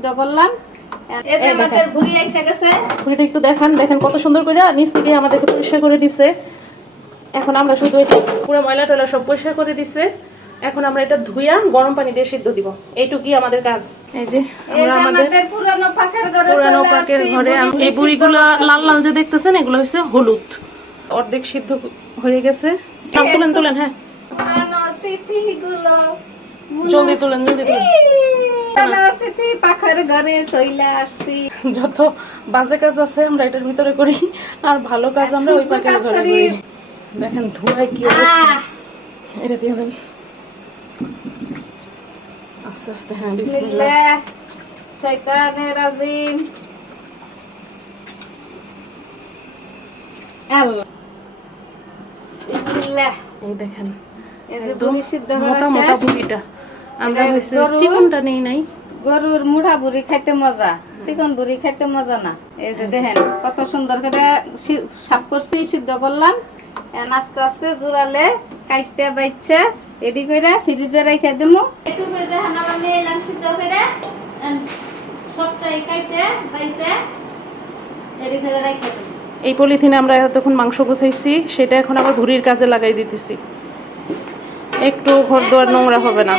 সিদ্ধ করলাম। এতে আমাদের ভুড়ি এসে গেছে। ভুড়িটা একটু দেখেন কত সুন্দর করে নিচ থেকে আমাদেরকে পরিষ্কার করে দিছে। এখন আমরা শুধু এটা পুরো ময়লা টয়লা সব পরিষ্কার করে দিছে। এখন আমরা এটা ধুইয়া গরম পানি দিয়ে সিদ্ধ দিব, এইটুকুই আমাদের কাজ। এই যে আমরা আমাদের পুরানো পাকের ঘরে এই বুড়িগুলা লাল লাল যে দেখতেছেন এগুলো হচ্ছে হলুদ, অর্ধেক সিদ্ধ হয়ে গেছে। তুলেন হ্যাঁ পুরানো স্মৃতিগুলো জলদি তুলেন পাখার ঘরে চলে আসছি। যত বাজে কাজ আছে আমরা এটার ভিতরে করি, আর ভালো কাজ আমরা ওই পাখার ঘরে করি। দেখেন ধোঁয়ায় কি অবস্থা। এটা দিয়ে দেন আস্তে আস্তে। হ্যাঁ বিসমিল্লাহ শয়তানির রাজিম। আল্লাহ বিসমিল্লাহ। এই দেখেন এই যে বুড়ি সিদ্ধ করা মোটা মোটা শেষ। বুড়িটা আমরা হইছে চিকনটা নেই নাই। গরুর মুড়া বুড়ি খাইতে মজা, চিকন বুড়ি খাইতে মজা না। এই যে দেখেন কত সুন্দর করে সাফ করছি, সিদ্ধ করলাম। আস্তে আস্তে জোড়ালে কাইটে বাইচ্ছে রেডি করে ফ্রিজে রেখে দেবো। একটু করে যে হানা বানিয়ে এলাম সিদ্ধ করে সবটাই কাইটে বাইছে রেডি করে রেখে দেবো। এই পলিথিনে আমরা এতক্ষণ মাংস গুছাইছি, সেটা এখন আবার ভুড়ির কাজে লাগাই দিতেছি। একটু ঘর দুয়ার নোংরা হবে না।